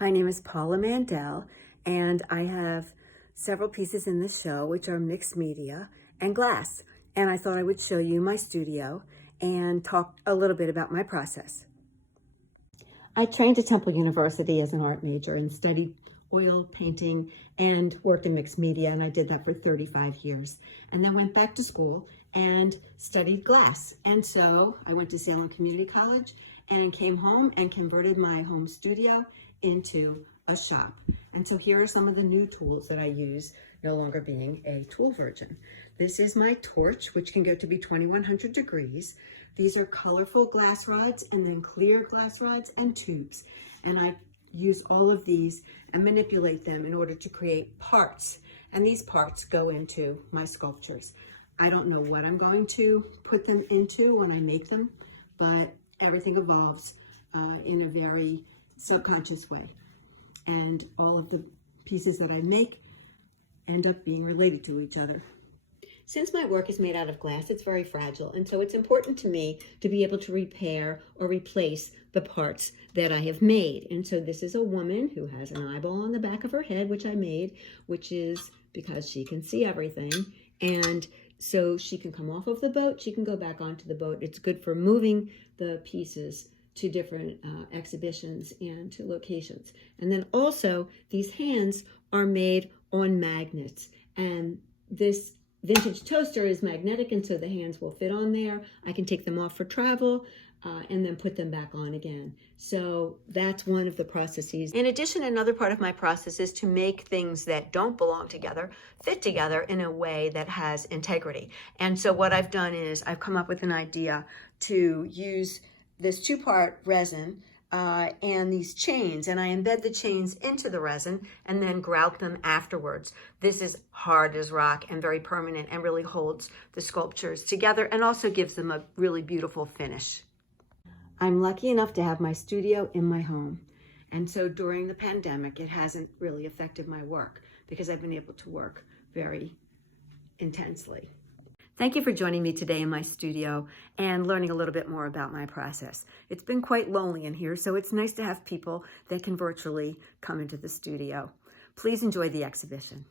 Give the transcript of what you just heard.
My name is Paula Mandel, and I have several pieces in the show, which are mixed media and glass. And I thought I would show you my studio and talk a little bit about my process. I trained at Temple University as an art major and studied oil painting and worked in mixed media, and I did that for 35 years. And then went back to school and studied glass. And so I went to Salem Community College and came home and converted my home studio into a shop. And so here are some of the new tools that I use, no longer being a tool virgin. This is my torch, which can go to be 2100 degrees. These are colorful glass rods and then clear glass rods and tubes. And I use all of these and manipulate them in order to create parts. And these parts go into my sculptures. I don't know what I'm going to put them into when I make them, but everything evolves in a very subconscious way. And all of the pieces that I make end up being related to each other. Since my work is made out of glass, it's very fragile. And so it's important to me to be able to repair or replace the parts that I have made. And so this is a woman who has an eyeball on the back of her head, which I made, which is because she can see everything. And so she can come off of the boat, she can go back onto the boat. It's good for moving the pieces to different exhibitions and to locations. And then also these hands are made on magnets. And this vintage toaster is magnetic, and so the hands will fit on there. I can take them off for travel and then put them back on again. So that's one of the processes. In addition, another part of my process is to make things that don't belong together fit together in a way that has integrity. And so what I've done is I've come up with an idea to use this two-part resin and these chains, and I embed the chains into the resin and then grout them afterwards. This is hard as rock and very permanent and really holds the sculptures together and also gives them a really beautiful finish. I'm lucky enough to have my studio in my home. And so during the pandemic, it hasn't really affected my work because I've been able to work very intensely. Thank you for joining me today in my studio and learning a little bit more about my process. It's been quite lonely in here, so it's nice to have people that can virtually come into the studio. Please enjoy the exhibition.